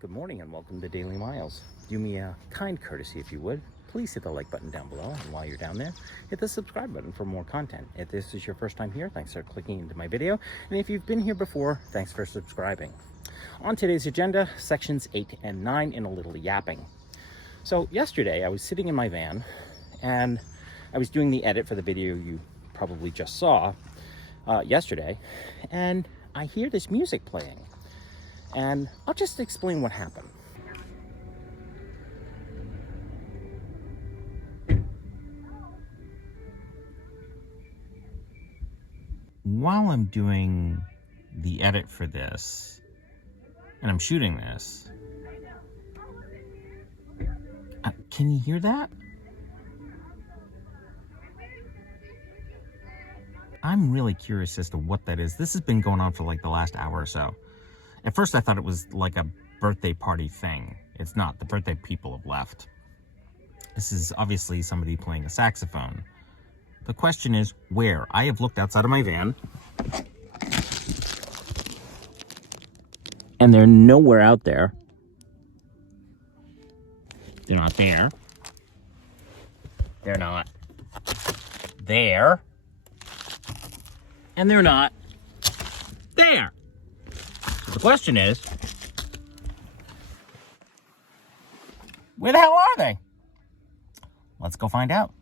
Good morning and welcome to Daily Miles. Do me a kind courtesy if you would. Please hit the like button down below, and while you're down there, hit the subscribe button for more content. If this is your first time here, thanks for clicking into my video. And if you've been here before, thanks for subscribing. On today's agenda, sections 8 and 9 and a little yapping. So yesterday I was sitting in my van and I was doing the edit for the video you probably just saw yesterday, and I hear this music playing. And I'll just explain what happened. While I'm doing the edit for this, and I'm shooting this, can you hear that? I'm really curious as to what that is. This has been going on for like the last hour or so. At first I thought it was like a birthday party thing. It's not. The birthday people have left. This is obviously somebody playing a saxophone. The question is, where? I have looked outside of my van, and they're nowhere out there. They're not there. They're not there. And they're not there. So the question is, where the hell are they? Let's go find out.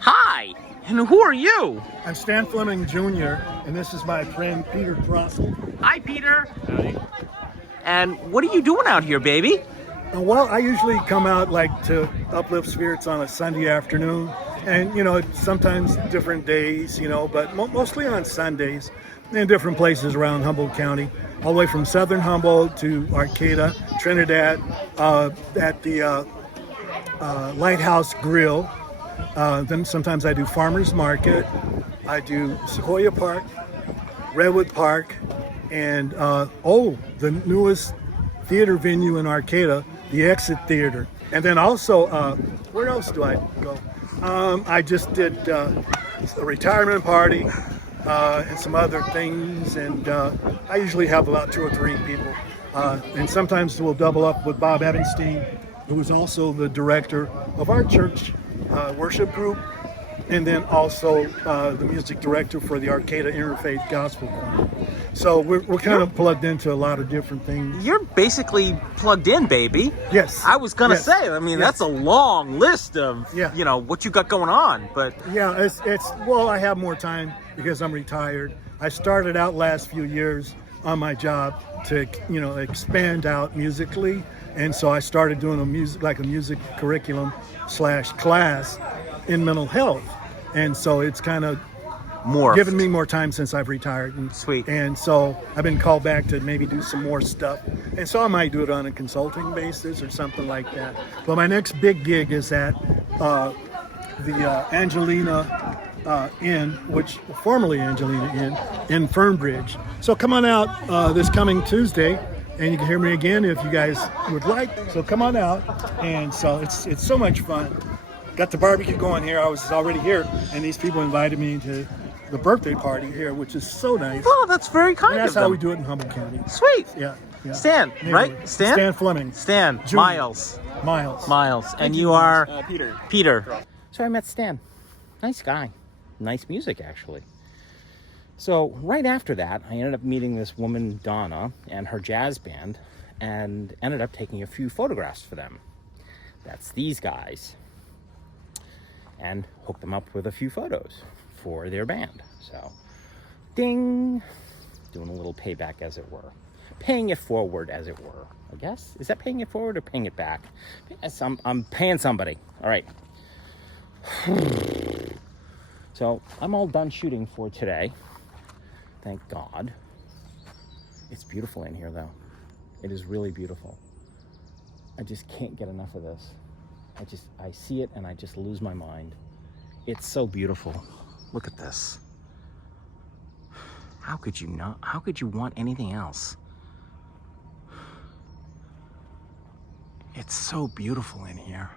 Hi, and who are you? I'm Stan Fleming Jr., and this is my friend Peter Drossel. Hi, Peter. Howdy. And what are you doing out here, baby? Well, I usually come out like to uplift spirits on a Sunday afternoon, and sometimes different days, but mostly on Sundays in different places around Humboldt County, all the way from southern Humboldt to Arcata, Trinidad, at the Lighthouse Grill. Then sometimes I do Farmers Market, I do Sequoia Park, Redwood Park, and the newest theater venue in Arcata, the Exit Theater. And then also, where else do I go? I just did a retirement party and some other things, and I usually have about 2 or 3 people. And sometimes we'll double up with Bob Ebenstein, who is also the director of our church worship group, and then also the music director for the Arcata Interfaith Gospel Choir. So we're kind of plugged into a lot of different things. You're basically plugged in, baby. Yes. I was gonna Yes. say, Yes. That's a long list of, what you got going on, but... Yeah, well, I have more time because I'm retired. I started out last few years on my job to, expand out musically. And so I started doing a music curriculum / class in mental health. And so it's kind of given me more time since I've retired. Sweet. And so I've been called back to maybe do some more stuff. And so I might do it on a consulting basis or something like that. But my next big gig is at the Angelina Inn, which formerly Angelina Inn, in Fernbridge. So come on out this coming Tuesday, and you can hear me again if you guys would like. So come on out. And so it's so much fun. Got the barbecue going here. I was already here, and these people invited me to the birthday party here, which is so nice. Well, that's very kind And of that's them. how we do it in Humboldt County. Sweet. Yeah. Stan, right? Stan? Stan Fleming. Stan. Jr. Miles. And you are? Peter. So I met Stan. Nice guy. Nice music, actually. So right after that, I ended up meeting this woman, Donna, and her jazz band and ended up taking a few photographs for them. That's these guys. And hooked them up with a few photos for their band. So, ding! Doing a little payback, as it were. Paying it forward, as it were, I guess. Is that paying it forward or paying it back? Yes, I'm paying somebody. All right. So, I'm all done shooting for today. Thank God. It's beautiful in here, though. It is really beautiful. I just can't get enough of this. I see it and I just lose my mind. It's so beautiful. Look at this. How could you want anything else? It's so beautiful in here.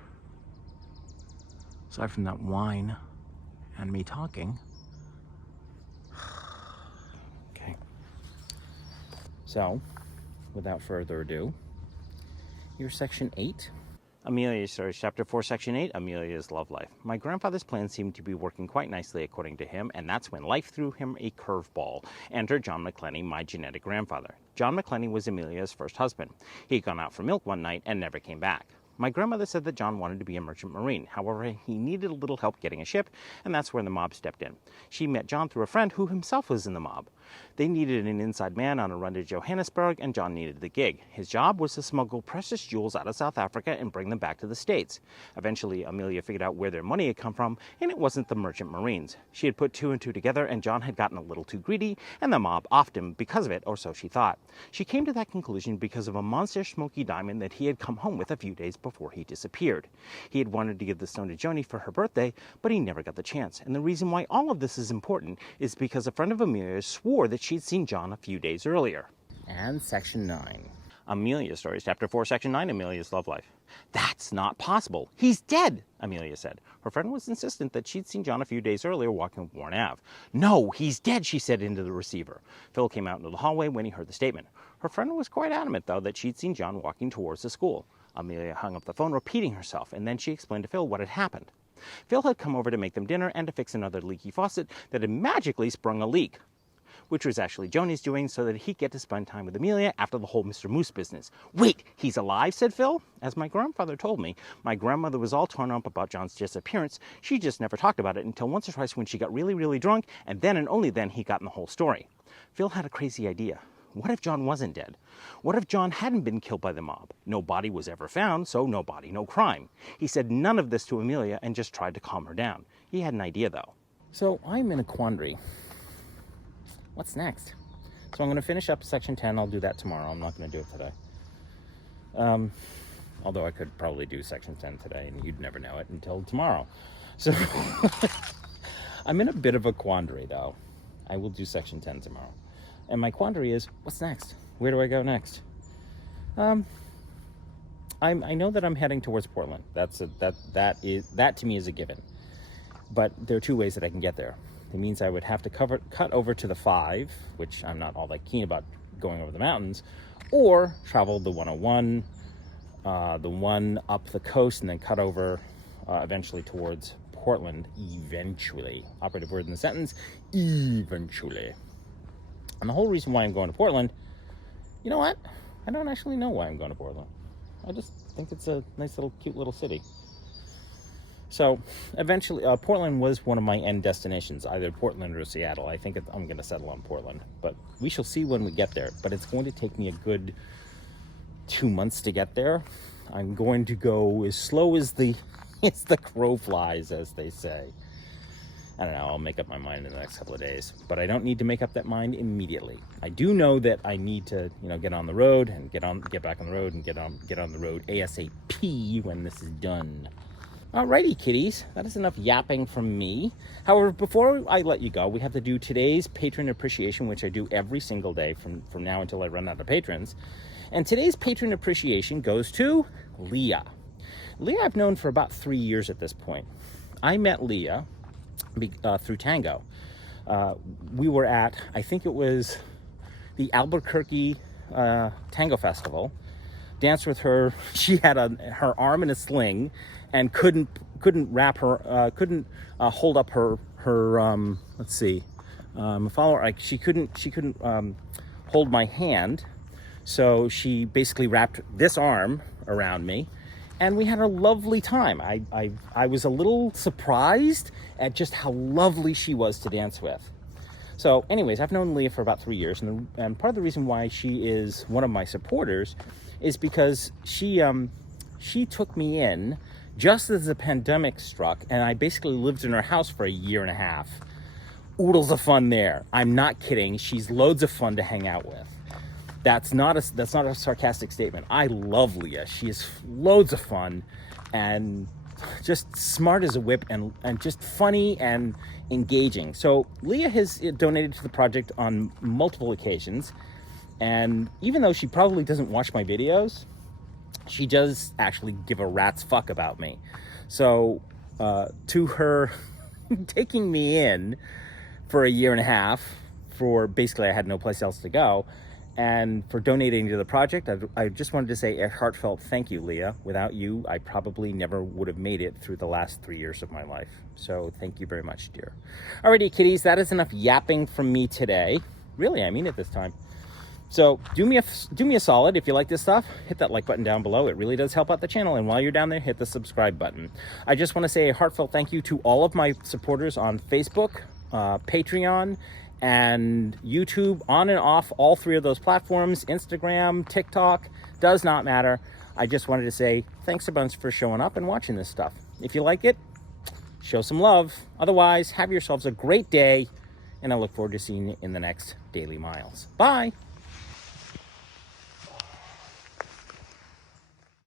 Aside from that wine and me talking. Okay. So, without further ado, here's section 8. Amelia's story, chapter 4, section 8, Amelia's love life. My grandfather's plan seemed to be working quite nicely according to him, and that's when life threw him a curveball. Enter John McClenny, my genetic grandfather. John McClenny was Amelia's first husband. He had gone out for milk one night and never came back. My grandmother said that John wanted to be a merchant marine. However, he needed a little help getting a ship, and that's where the mob stepped in. She met John through a friend who himself was in the mob. They needed an inside man on a run to Johannesburg, and John needed the gig. His job was to smuggle precious jewels out of South Africa and bring them back to the States. Eventually, Amelia figured out where their money had come from, and it wasn't the merchant marines. She had put 2 and 2 together, and John had gotten a little too greedy, and the mob offed him because of it, or so she thought. She came to that conclusion because of a monster smoky diamond that he had come home with a few days before he disappeared. He had wanted to give the stone to Joni for her birthday, but he never got the chance. And the reason why all of this is important is because a friend of Amelia's swore that she'd seen John a few days earlier. And section 9. Amelia's stories, chapter 4, section 9, Amelia's love life. That's not possible. He's dead, Amelia said. Her friend was insistent that she'd seen John a few days earlier walking Warren Ave. No, he's dead, she said into the receiver. Phil came out into the hallway when he heard the statement. Her friend was quite adamant, though, that she'd seen John walking towards the school. Amelia hung up the phone, repeating herself, and then she explained to Phil what had happened. Phil had come over to make them dinner and to fix another leaky faucet that had magically sprung a leak, which was actually Joni's doing so that he'd get to spend time with Amelia after the whole Mr. Moose business. Wait, he's alive, said Phil. As my grandfather told me, my grandmother was all torn up about John's disappearance. She just never talked about it until once or twice when she got really, really drunk, and then and only then he'd gotten the whole story. Phil had a crazy idea. What if John wasn't dead? What if John hadn't been killed by the mob? No body was ever found, so no body, no crime. He said none of this to Amelia and just tried to calm her down. He had an idea, though. So I'm in a quandary. What's next? So I'm going to finish up section 10. I'll do that tomorrow. I'm not going to do it today. Although I could probably do section 10 today, and you'd never know it until tomorrow. So I'm in a bit of a quandary, though. I will do section 10 tomorrow. And my quandary is, what's next? Where do I go next? I know that I'm heading towards Portland. That to me is a given. But there are 2 ways that I can get there. It means I would have to cut over to the 5, which I'm not all that keen about going over the mountains, or travel the 101, the one up the coast, and then cut over eventually towards Portland. Eventually, operative word in the sentence. Eventually. And the whole reason why I'm going to Portland, you know what? I don't actually know why I'm going to Portland. I just think it's a nice little, cute little city. So eventually, Portland was one of my end destinations, either Portland or Seattle. I think I'm going to settle on Portland, but we shall see when we get there. But it's going to take me a good 2 months to get there. I'm going to go as slow as the crow flies, as they say. I don't know, I'll make up my mind in the next couple of days, but I don't need to make up that mind immediately. I do know that I need to, get on the road and get back on the road and get on the road ASAP when this is done. Alrighty, kitties, that is enough yapping from me. However, before I let you go, we have to do today's patron appreciation, which I do every single day from now until I run out of patrons. And today's patron appreciation goes to Leah. Leah I've known for about 3 years at this point. I met Leah through Tango. We were at, I think it was the Albuquerque Tango Festival. Danced with her. She had her arm in a sling and couldn't wrap her, couldn't hold up her follower. Like she couldn't hold my hand. So she basically wrapped this arm around me, and we had a lovely time. I was a little surprised at just how lovely she was to dance with. So anyways, I've known Leah for about 3 years, and part of the reason why she is one of my supporters is because she took me in just as the pandemic struck, and I basically lived in her house for 1.5 years. Oodles of fun there. I'm not kidding. She's loads of fun to hang out with. That's not a sarcastic statement. I love Leah. She is loads of fun and just smart as a whip, and just funny and engaging. So Leah has donated to the project on multiple occasions, and even though she probably doesn't watch my videos, she does actually give a rat's fuck about me. So to her taking me in for 1.5 years, for basically I had no place else to go, and for donating to the project, I just wanted to say a heartfelt thank you, Leah. Without you, I probably never would have made it through the last 3 years of my life. So thank you very much, dear. Alrighty, kitties, that is enough yapping from me today. Really, I mean it this time. So do me a solid. If you like this stuff, hit that like button down below. It really does help out the channel. And while you're down there, hit the subscribe button. I just want to say a heartfelt thank you to all of my supporters on Facebook, Patreon, and YouTube, on and off all 3 of those platforms, Instagram, TikTok, does not matter. I just wanted to say thanks a bunch for showing up and watching this stuff. If you like it, show some love. Otherwise, have yourselves a great day, and I look forward to seeing you in the next Daily Miles. Bye.